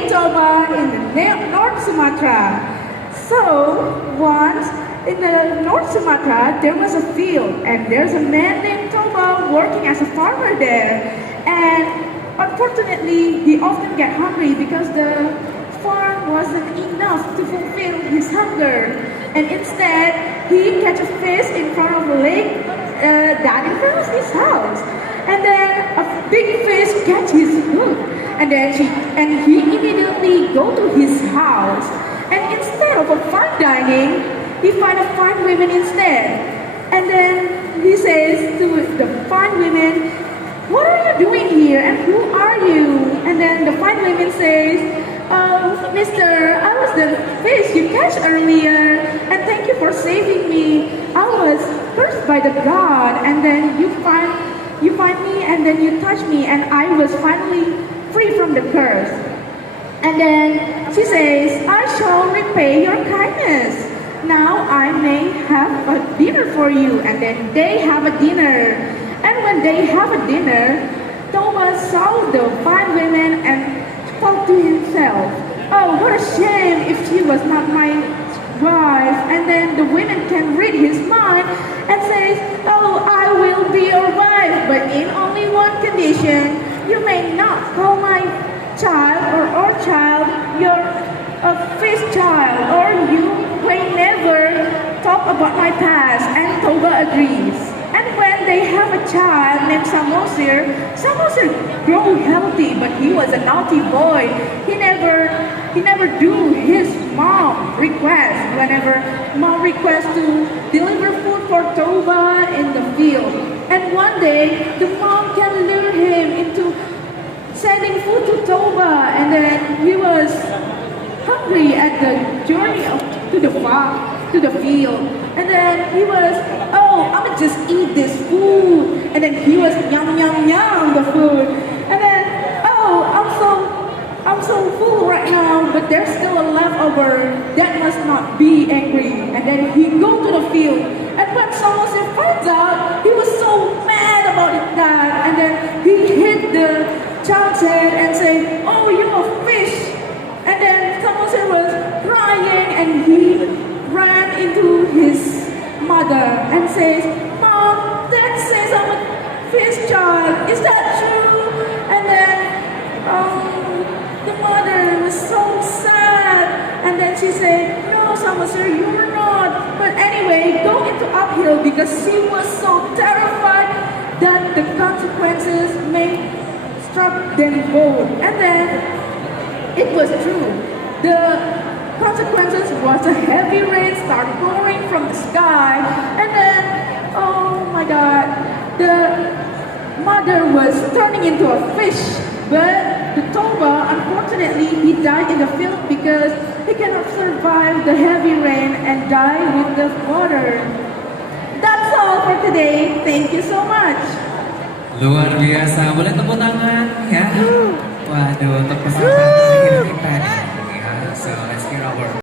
named Toba in the North Sumatra. So once in the North Sumatra, there was a field, and there's a man named Toba working as a farmer there. And unfortunately, he often get hungry because the farm wasn't enough to fulfill his hunger. And instead, he catch a fish in front of a lake that in front of his house. And then a big fish catch his hook. And then he immediately go to his house. And instead of a fine dining, he find a fine women instead. And then he says to the fine women, "What are you doing here and who are you?" And then the fine women says, "Oh, mister, I was the fish you catch earlier, and thank you for saving me. I was cursed by the God, and then you find me, and then you touch me, and I was finally free from the curse." And then she says, "I shall repay your kindness. Now I may have a dinner for you." And then they have a dinner. And when they have a dinner, Thomas saw the fine women and thought to himself, "Oh, what a shame if she was not my wife." And then the women can read his mind and says, "Oh, I will be your wife, but in only one condition. You may not call my child or our child your fish child, or you may never talk about my past." And Toba agrees. And when they have a child named Samosir grew healthy, but he was a naughty boy. He never do his mom request. Whenever mom requests to deliver food for Toba in the field. And one day, the mom can lure him into sending food to Toba, and then he was hungry at the journey to the field. And then he was, "Oh, I'm gonna just eat this food." And then he was yum yum yum the food. And then, "Oh, I'm so full right now, but there's still a leftover. That must not be angry." And then he go to the field. And when someone finds out, he was so mad about that. And then he hit the child's head and say, "Oh, you're a fish." And then someone was crying, and he ran into his mother and says, "Mom, Dad says I'm a fish child. Is that true?" And then the mother was so sad. And then she said, "No, Samusir, you're not." But anyway, go into uphill because she was so terrified that the consequences may struck them both. And then it was true. The consequences was a heavy rain started pouring from the sky, and then, oh my God, the mother was turning into a fish. But the Toba, unfortunately, he died in the field because he cannot survive the heavy rain and die with the water. That's all for today. Thank you so much. Luar biasa, boleh tepuk tangan ya. Waduh, untuk peserta kita.